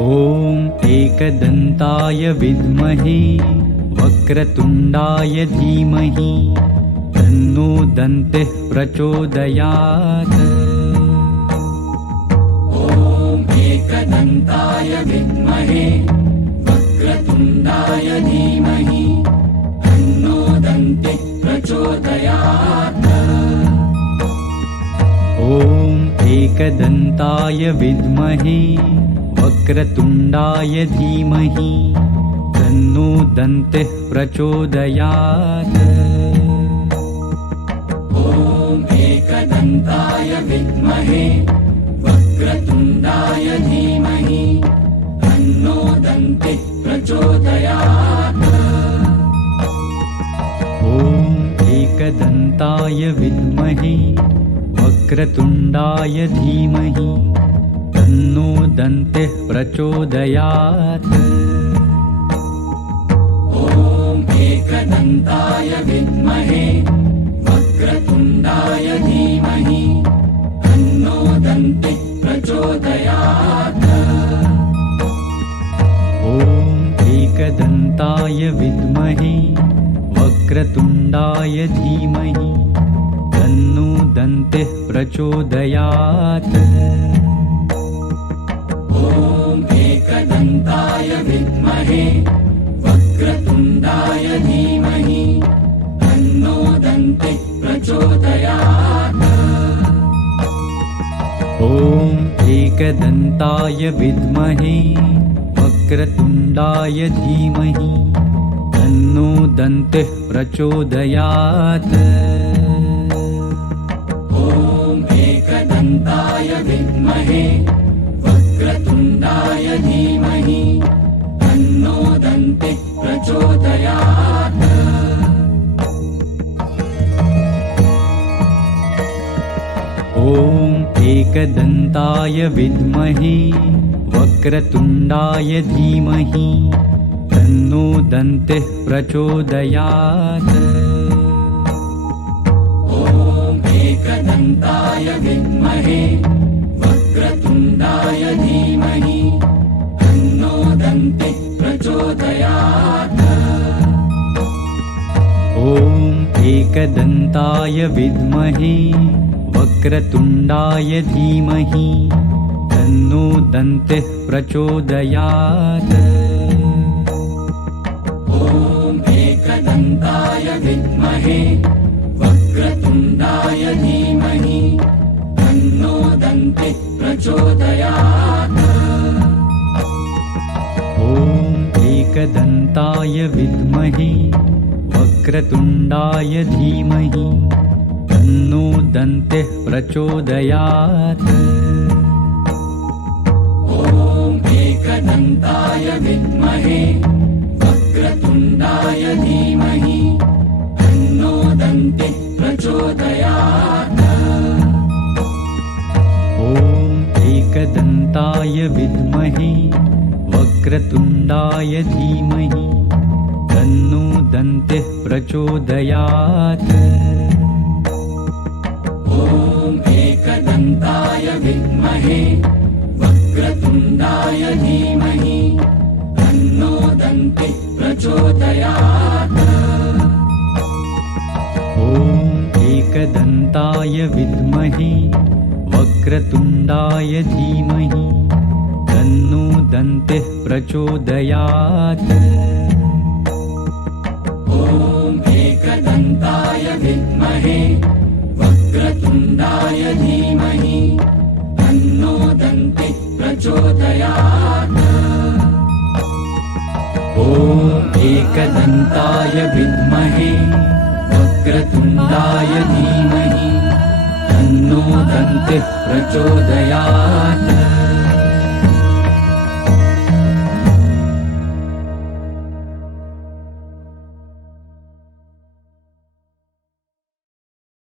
ॐ एकदन्ताय विद्महे वक्रतुण्डाय धीमहि तन्नो दन्तिः प्रचोदयात्। ॐ एकदन्ताय विद्महे वक्रतुण्डाय धीमहि तन्नो दन्तिः प्रचोदयात्। ॐ एकदन्ताय विद्महे वक्रतुण्डाय धीमहि तन्नो दन्तिः प्रचोदयात्। ॐ एकदन्ताय विद्महे वक्रतुण्डाय धीमहि तन्नो दन्तिः प्रचोदयात्। ॐ एकदन्ताय विद्महे वक्रतुण्डाय धीमहि तन्नो दन्तिः प्रचोदयात्। ॐ एकदन्ताय विद्महे वक्रतुण्डाय धीमहि तन्नो दन्तिः प्रचोदयात्। ॐ एकदन्ताय विद्महे वक्रतुण्डाय धीमहि तन्नो दन्तिः प्रचोदयात्। ॐ एकदन्ताय विद्महे वक्रतुण्डाय धीमहि तन्नो दन्तिः प्रचोदयात्। ॐ एकदन्ताय विद्महे वक्रतुण्डाय धीमहि तन्नो दन्तिः प्रचोदयात्। ॐ एकदन्ताय विद्महे वक्रतुण्डाय धीमहि तन्नो दन्तिः प्रचोदयात्। ॐ एकदन्ताय विद्महे वक्रतुण्डाय धीमहि तन्नो दन्तिः प्रचोदयात्। ॐ एकदन्ताय विद्महे वक्रतुण्डाय धीमहि तन्नो दन्तिः प्रचोदयात्। ॐ एकदन्ताय विद्महे वक्रतुण्डाय धीमहि तन्नो दन्तिः प्रचोदयात्। ॐ एकदन्ताय विद्महे वक्रतुण्डाय धीमहि तन्नो दन्तिः प्रचोदयात्। ॐ एकदन्ताय विद्महे वक्रतुण्डाय धीमहि तन्नो दन्तिः प्रचोदयात्। ॐ एकदन्ताय विद्महे वक्रतुण्डाय धीमहि तन्नो दन्तिः प्रचोदयात्। ॐ एकदन्ताय विद्महे वक्रतुण्डाय धीमहि तन्नो दन्तिः प्रचोदयात्। ॐ एकदन्ताय विद्महे वक्रतुण्डाय धीमहि तन्नो दन्तिः प्रचोदयात्। ॐ एकदन्ताय विद्महे वक्रतुण्डाय धीमहि तन्नो दन्तिः प्रचोदयात्। ॐ एकदन्ताय विद्महे वक्रतुण्डाय धीमहि तन्नो दन्तिः प्रचोदयात्। ॐ एकदन्ताय विद्महे वक्रतुण्डाय धीमहि तन्नो दन्तिः प्रचोदयात्।